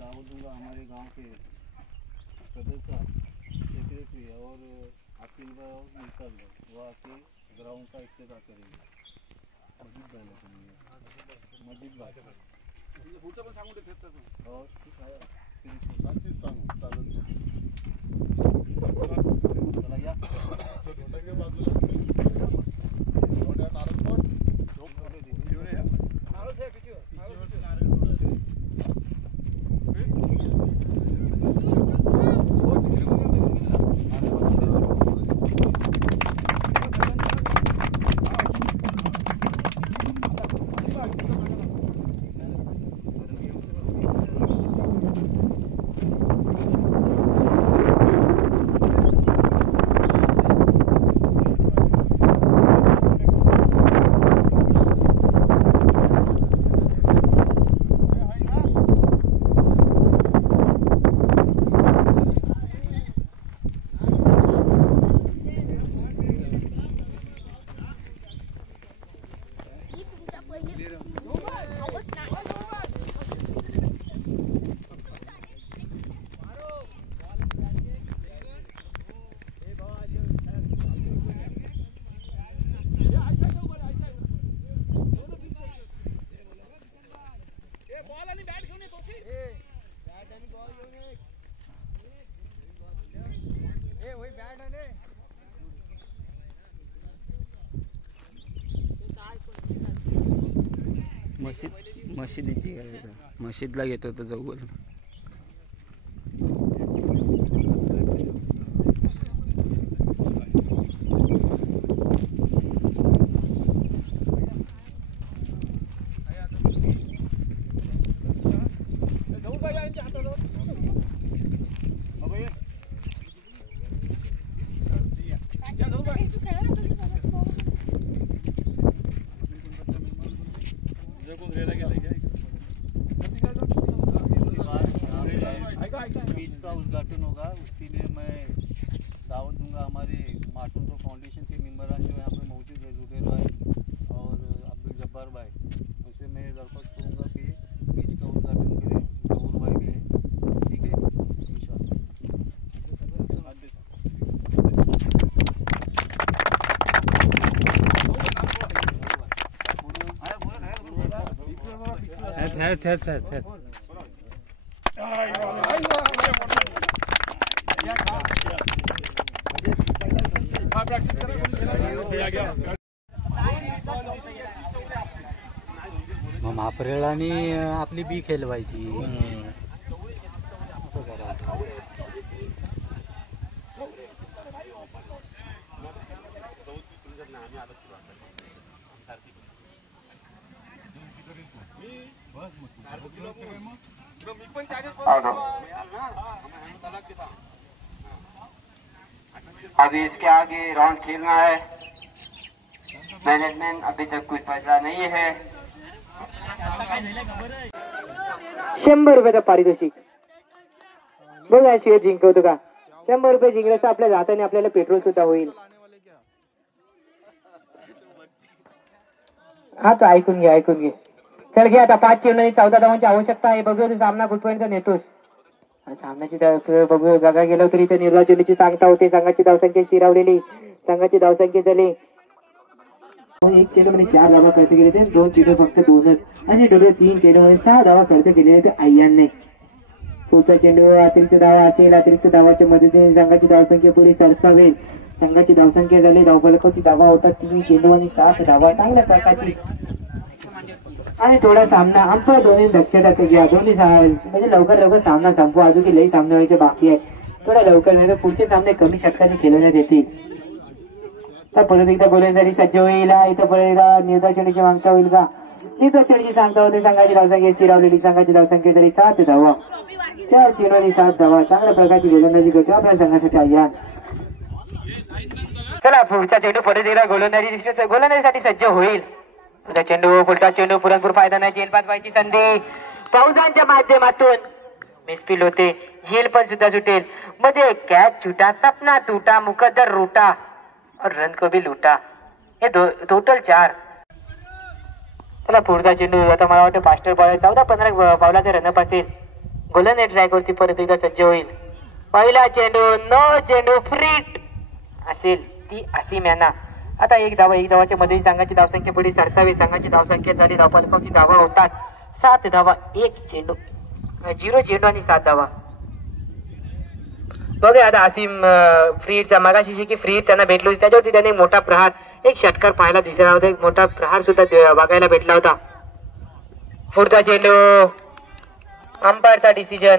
दावत दूंगा हमारे गांव के सदस्य सेक्रेटरी और अकील भाई और मुल्ताज भाई, वो आके ग्राउंड का इफ्तिताह करेंगे। मस्जिद भाई पुढचं पण सांगू देतात और सांगू चालत चला या मस्जिदीची मस्जिदला घेतो तर जाऊ बोल बीच का उद्घाटन होगा, उसके लिए मैं दावत दूंगा हमारे मार्टन को फाउंडेशन के मेम्बरान जो यहाँ पे मौजूद है, जुबेर भाई और अब्दुल जब्बार भाई, उनसे मैं दरख्वास्त करूँगा कि बीच का उद्घाटन करें। जहूर भाई भी है, ठीक है इंशाल्लाह। मग महाप्रळाने आपली बी खेळवायची. अभी इसके आगे राउंड खेलना है। मैनेजमेंट अभी तक कुछ फैसला नहीं है। 100 रुपयाचं पारितोषिक. बघा शिव जिंकवतो का. 100 रुपये जिंकलं तर आपल्या हाताने आपल्याला पेट्रोल सुद्धा होईल. हा तो ऐकून घे चल घे. आता 5 चेंडू 14 धावांची आवश्यकता आहे. बघूया तू सामना कुठपर्यंत नेतोस. सामन्याची बघूया बघा गेलो तरी इथे निर्वाचनाची सांगता होते. संघाची धावसंख्या स्थिरावलेली. संघाची धावसंख्या झाली 1 चेंडूमध्ये 4 धावा खर्च केले ते 2 चेंडू फक्त 2च आणि डोळे 3 चेंडूमध्ये 6 धावा खर्च केलेले ते अय्यांने. पुढचा चेंडू अतिरिक्त धावा असेल. अतिरिक्त धावाच्या मदतीने संघाची धावसंख्या पुढे सरसावेल. संघाची धावसंख्या झाली धावफलकाची धावा होता 3 चेंडू आणि 7 धावा. चांगल्या प्रकारची आणि थोडा सामना अंपायर दोन्ही लक्षात घ्या. दोन्ही म्हणजे लवकर सामना संपवा. अजून लई सामने व्हायचे बाकी आहे. थोडा लवकर नाही तर पुढचे सामने कमी षटकाने खेळवण्यात येतील. तर परत एकदा गोलंदाजी सज्ज होईल. इथं परत एकदा निर्धार चेंडूची मागता होईल का. निर्धार चेंडूची सांगता होते. संघाची धावसंख्या स्थिरावलेली. संघाची धावसंख्या झाली 7 धावा. 4 चेंडू आणि 7 धावा. चांगल्या प्रकारची गोलंदाजी करतो आपल्या संघासाठी अय्यान. चला पुढचा चेंडू परत एकदा गोलंदाजीसाठी सज्ज होईल. पुढचा चेंडू पुलटा चेंडू पुरणपूर फायदा नाही. झेलबाद व्हायची संधी फौजांच्या माध्यमातून मिसफील होते. झेल पण सुद्धा सुटेल. म्हणजे कॅच छुटा सपना टूटा मुकद्दर रूटा और रन को भी लूटा. हे टोटल 4. चला पुढचा चेंडू आता मला वाटतं फास्टर बॉल 14-15 पावलाचा रनअप असेल. गोलंदाज ट्रॅक वरती परत एकदा सज्ज होईल. पहिला चेंडू नो चेंडू फ्रीट असेल ती असीम यांना. आता एक धावाच्या मध्ये संघाची धावसंख्या पुढे सरसावी. संघाची धावसंख्या झाली धावफलकाची धावा होतात 7 धावा. 1 चेंडू 0 चेंडू आणि 7 धावा. बघा आता असीम फ्रीटचा मगाशी की फ्रीट त्यांना भेटली होती त्याच्यावरती त्याने मोठा प्रहार एक षटकार पाहायला दिसला होता. एक मोठा प्रहार सुद्धा बघायला भेटला होता. पुढचा चेंडू अंपायरचा डिसिजन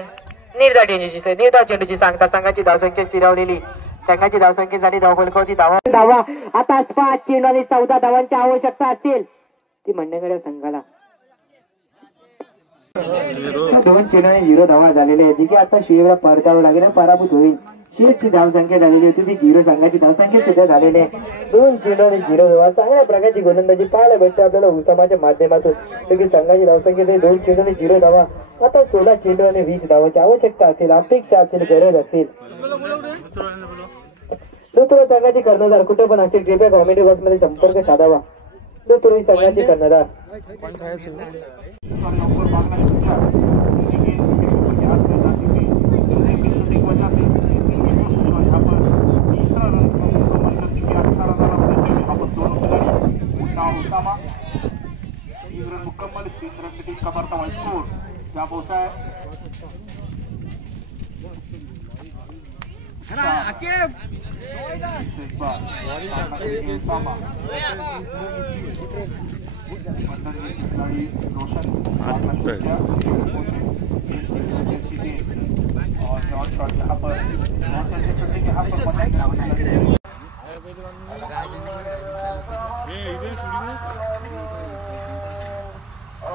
निर्धाव चेंडूची सांगता. संघाची धावसंख्या स्थिरावलेली. संघाची धावसंख्या झाली धावफलकावरती धावा. आता 5 चेंडू आणि 14 धावांची आवश्यकता असेल ती म्हणण्याकडे संघाला. 2 चेंडू आणि 0 धावा झालेले आहेत. जी की आता शिवेला परतावं लागेल पराभूत होईल. शेवटची धावसंख्या झालेली होती ती 0. संघाची धावसंख्या सुद्धा झालेली आहे. 2 चेंडू आणि 0 धावा. चांगल्या प्रकारची गोलंदाजी पाहायला भेटते आपल्याला उसामाच्या माध्यमातून. संघाची धावसंख्या 2 चेंडू आणि 0 धावा. आता 16 चेंडू आणि 20 धावाची आवश्यकता असेल अपेक्षा असेल गरज असेल. जो तुला संघाची कर्णधार कुठे पण असेल कृपया कॉमेडी बॉक्स मध्ये संपर्क साधावा. जो तुम्ही संघाची कर्णधार मुकम्मल सिटी का बढ़ता हुआ स्कोर क्या बोलता है और